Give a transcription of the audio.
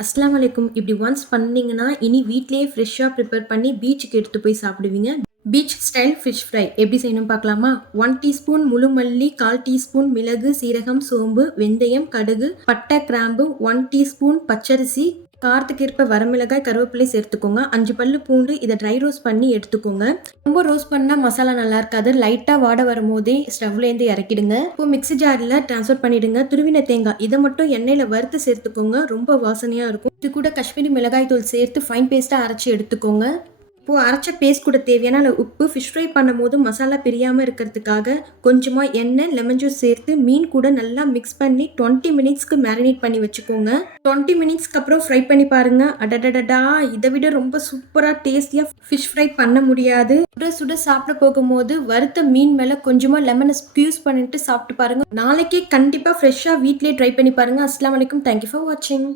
அஸ்லாம் வலைக்கும் இப்படி ஒன்ஸ் பண்ணீங்கன்னா இனி வீட்லேயே ஃப்ரெஷ்ஷாக ப்ரிப்பேர் பண்ணி பீச்சுக்கு எடுத்து போய் சாப்பிடுவீங்க. பீச் ஸ்டைல் ஃபிஷ் ஃப்ரை எப்படி செய்யணும் பார்க்கலாமா? ஒன் டீஸ்பூன் முழு மல்லி கால் டீஸ்பூன் மிளகு சீரகம் சோம்பு வெந்தயம் கடுகு பட்டை கிராம்பு ஒன் டீஸ்பூன் பச்சரிசி காரத்துக்கேற்ப வரமிளகாய் கருவேப்பிலை சேர்த்துக்கோங்க. அஞ்சு பல்லு பூண்டு இதை ட்ரை ரோஸ்ட் பண்ணி எடுத்துக்கோங்க. ரொம்ப ரோஸ்ட் பண்ணால் மசாலா நல்லா இருக்காது. லைட்டாக வாட வரும்போதே ஸ்டவ்லேருந்து இறக்கிடுங்க. இப்போ மிக்ஸி ஜாரில் ட்ரான்ஸ்ஃபர் பண்ணிடுங்க. துருவின தேங்காய். இதை மட்டும் எண்ணெயில் வறுத்து சேர்த்துக்கோங்க. ரொம்ப வாசனையாக இருக்கும். இது கூட காஷ்மீரி மிளகாய் தூள் சேர்த்து ஃபைன் பேஸ்ட்டாக அரைச்சி எடுத்துக்கோங்க. இப்போது அரைச்ச பேஸ்ட் கூட தேவையான உப்பு ஃபிஷ் ஃப்ரை பண்ணும்போது மசாலா பிரியாமல் இருக்கிறதுக்காக கொஞ்சமாக எண்ணெய் லெமன் ஜூஸ் சேர்த்து மீன் கூட நல்லா மிக்ஸ் பண்ணி டுவெண்ட்டி மினிட்ஸ்க்கு மேரினேட் பண்ணி வச்சுக்கோங்க. டுவெண்ட்டி மினிட்ஸ்க்கு அப்புறம் ஃப்ரை பண்ணி பாருங்க. அடடடடா இதை விட ரொம்ப சூப்பராக டேஸ்டியாக ஃபிஷ் ஃப்ரை பண்ண முடியாது. சுட சுட சாப்பிட போகும்போது வறுத்த மீன் மேலே கொஞ்சமாக லெமனை ஸ்க்யூஸ் பண்ணிட்டு சாப்பிட்டு பாருங்கள் நாளைக்கே கண்டிப்பாக ஃப்ரெஷ்ஷாக வீட்லேயே ட்ரை பண்ணி பாருங்க. அஸ்லாம் வலைக்கும் தேங்க்யூ ஃபார் வாட்சிங்